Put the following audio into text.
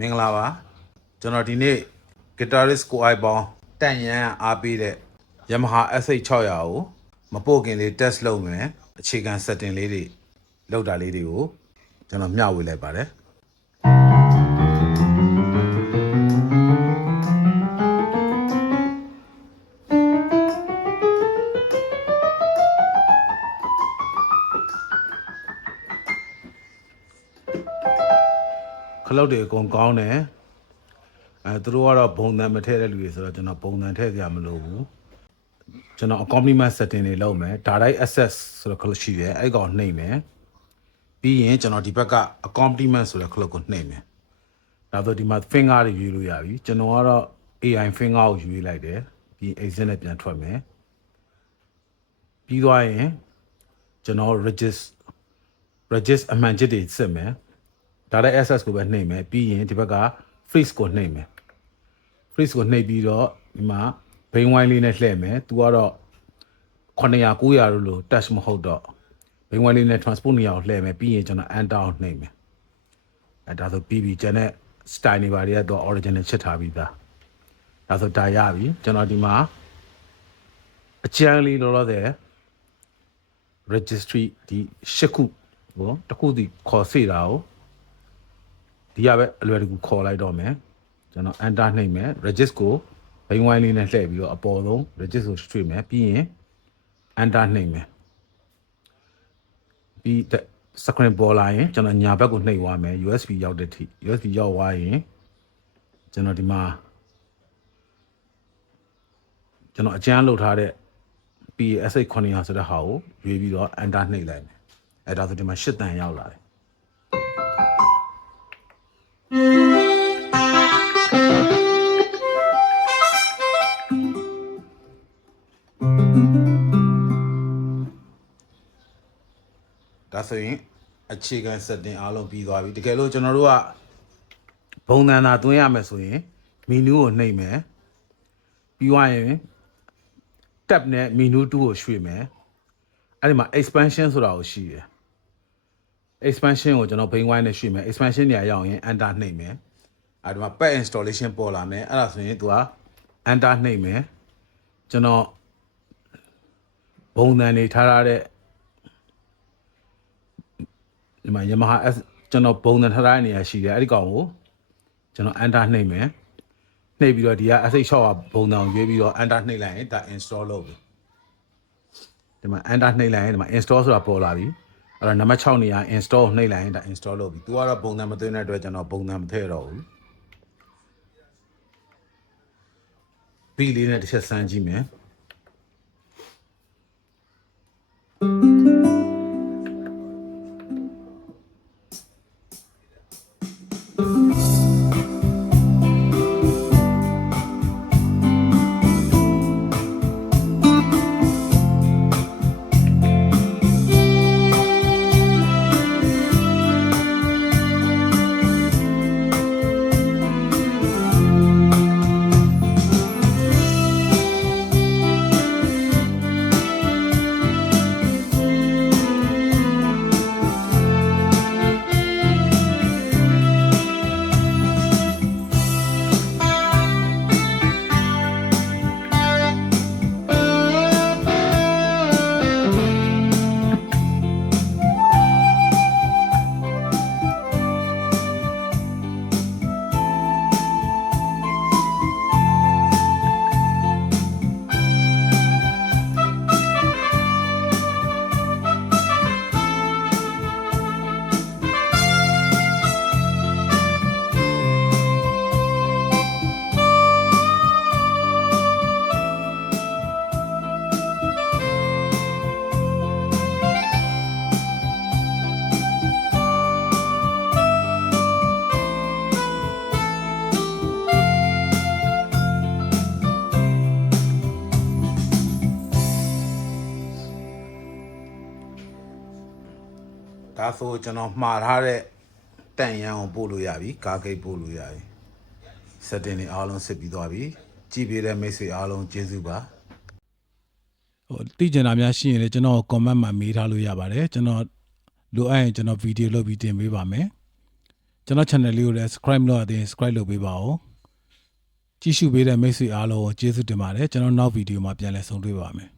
မင်္ဂလာပါကျွန်တော်ဒီနေ့ guitarist ကိုအိုက်ပေါင်းတန့်ရန်အားပေးတဲ့ Yamaha SX600 ကိုမပို့ခင်လေး test လုပ်မယ်အခြေခံ setting လေးတွေလောက်တာလေးတွေကိုကျွန်တော်မျှဝေလိုက်ပါတယ်ခလုတ်တွေအကုန်ကောင်းတယ်သူတို့ကတော့ဘုံတန်မထည့်တဲ့လူတွေဆိုတော့ကျွန်တော်ဘုံတန်ထည့်စရာမလိုဘူးကျွန်တော် accompaniment setting တွေလုပ်မယ် direct access ဆိုတော့ခလုတ်ရှိတယ်အဲ့ကောင်နှိမ့်မယ်ပြီးရင်ကျွန်တော်ဒီဘက်က accompaniment ဆိုတဲ့ခလုတ်ကိုနှိမ့်မယ်ဒါဆိုဒီမှာ finger တွေရွေးလို့ရပြီကျွန်တော်ကတော့ AI finger ကိုရွေးလိုက်တယ်ပြီး exit နဲ့ပြန်ထွက်မယ်ပြီးသွားရင်ကျွန်တော် regist အမှန်ချစ်တွေစစ်မယ်ဒါလည်း access ကိုပဲနှိမ့်မယ်ပြီးရင်ဒီဘက်က freeze ကိုနှိမ့်မယ် freeze ကိုနှိမ့်ပြီးတော့ဒီမှာ brain wine လေးနဲ့လှည့်မယ်သူကတော့900 900လို့ touch မဟုတ်တော့ brain wine လေးနဲ့ transport နေရာကိုလှည့်မယ်ပြီးရင်ကျွန်တော် enter ကိုနှိမ့်မယ်ဒါဆိုပြီးပြီကျွန်တော် style တွေပါတွေကတော့ original ချစ်ထားပြီးသားဒါဆိုဒါရပြီကျွန်တော်ဒီမှာအကျန်းလေးလောလောဆယ် registry ဒီ8ခုဟိုတစ်ခုစီခေါ်စေတာကိုဒီရပဲအလွယ်တကူခေါ်လိုက်တော့မယ်ကျွန်တော် enter နှိပ်မယ် regist ကို brain wine လေးနဲ့လှည့်ပြီးတော့အပေါ်ဆုံး regist ကိုရွှေ့မယ်ပြီးရင် enter နှိပ်မယ်ပြီး screen ပေါ်လာရင်ကျွန်တော်ညာဘက်ကိုနှိပ်သွားမယ် USB ရောက်တဲ့ထိ USB ရောက်သွားရင်ကျွန်တော်ဒီမှာကျွန်တော်အကျန်းလုပ်ထားတဲ့ PSX600 ဆိုတဲ့ဟာကိုရွေးပြီးတော့ enter နှိပ်လိုက်မယ်အဲ့ဒါဆိုဒီမှာ8တန်ရောက်လာတယ်ဒါဆိုရင်အခြေခံ setting အားလုံးပြီးသွားပြီတကယ်လို့ကျွန်တော်တို့ကဘုံတန်တာသွင်းရမယ်ဆိုရင် menu ကိုနှိပ်မယ်ပြီးသွားရင် tab နဲ့ menu 2ကိုရွှေ့မယ်အဲ့ဒီမှာ expansion ဆိုတာကိုရှိတယ် expansion ကိုကျွန်တော် brain wine နဲ့ရွှေ့မယ် expansion နေရာရောက်ရင် enter နှိပ်မယ်အဲ့ဒီမှာ pack installation ပေါ်လာမယ်အဲ့ဒါဆိုရင်သူက enter နှိပ်မယ်ကျွန်တော်ဘုံတန်နေထားရတဲ့ဒီမှာ Yamaha S ကျွန်တော်ဘုံတန်ထားတဲ့နေရာရှိတယ်အဲ့ဒီကောင်ကိုကျွန်တော် enter နှိပ်မယ်နှိပ်ပြီးတော့ဒီက SX600 ဘုံတန်ကိုရွေးပြီးတော့ enter နှိပ်လိုက်ရင်ဒါ install လုပ်ပြီဒီမှာ enter နှိပ်လိုက်ရင်ဒီမှာ install ဆိုတာပေါ်လာပြီအဲ့တော့နံပါတ်6နေရာ install နှိပ်လိုက်ရင်ဒါ install လုပ်ပြီသူကတော့ဘုံတန်မသွင်းတဲ့အတွက်ကျွန်တော်ဘုံတန်မထည့်တော့ဘူးပြီးလေးနဲ့တစ်ချက်စမ်းကြည့်မယ်ဒါဆိုကျွန်တော်မှားထားတဲ့တန့်ရန်ကိုပို့လို့ရပြီကားဂိတ်ပို့လို့ရပြီ setting တွေအားလုံးစစ်ပြီးသွားပြီကြည့်ပေးတဲ့မိတ်ဆွေအားလုံးကျေးဇူးပါဟိုသိကျင်တာများရှိရင်လည်းကျွန်တော် comment မှာမေးထားလို့ရပါတယ်ကျွန်တော်လိုအပ်ရင်ကျွန်တော်ဗီဒီယိုလုပ်ပြီးတင်ပေးပါမယ် ကျွန်တော် channel လေးကိုလည်း subscribe လုပ်ရသေးရင် subscribe လုပ်ပေးပါဦးကြည့်ရှုပေးတဲ့မိတ်ဆွေအားလုံးကိုကျေးဇူးတင်ပါတယ်ကျွန်တော်နောက်ဗီဒီယိုမှာပြန်လည်ဆုံတွေ့ပါမယ်